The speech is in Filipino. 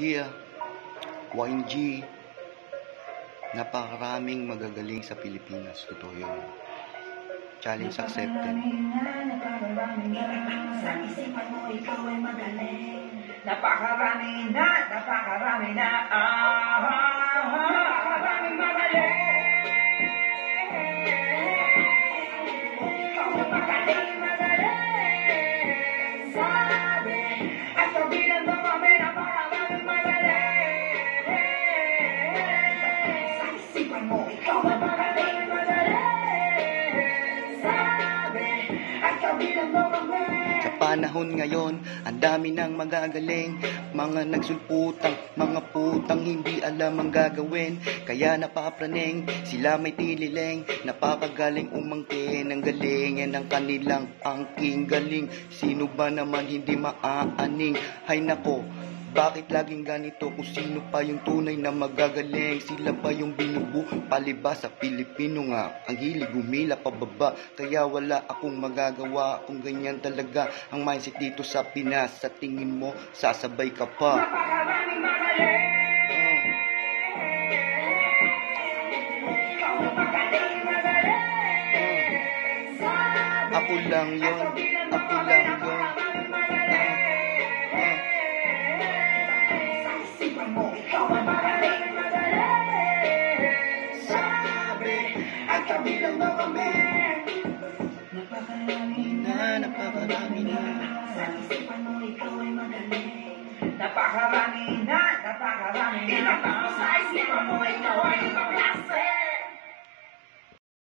Yeah, YG, napakaraming magagaling sa Pilipinas. Totoo yun. Challenge accepted. Sa isipan mo, ikaw ay magaling. Napakarami na, napakarami na. Napakaraming magaling. Ikaw ay magaling, magaling. Sabi, at kabilang mo kami, napakaraming magaling. Sa isipan mo, ikaw ay magaling, magaling. Sa panahon ngayon, ang dami ng magagaling, mga nagsulputang, mga putang hindi alam ang gagawin. Kaya napapraneng, sila may tilileng, napakagaling umangkin. Ang galing, yan ang kanilang angking galing. Sino ba naman hindi maaaning? Hay nako, bakit laging ganito? Kung sino pa yung tunay na magagaling, sila pa yung binubu. Palibas sa Pilipino nga, ang hilig humila pababa. Kaya wala akong magagawa kung ganyan talaga ang mindset dito sa Pinas. Sa tingin mo, sasabay ka pa. Napakaraming magaling. Ikaw ay magaling, magaling. Sabi, Ako lang yun, ako lang yun. ikaw ay magaling, magaling. Sabi, at kabilang mo kami. Napakarami na, napakarami na. Sa isipan mo, ikaw ay magaling. Napakarami na, napakarami na. Sa isipan mo, ikaw ay magaling.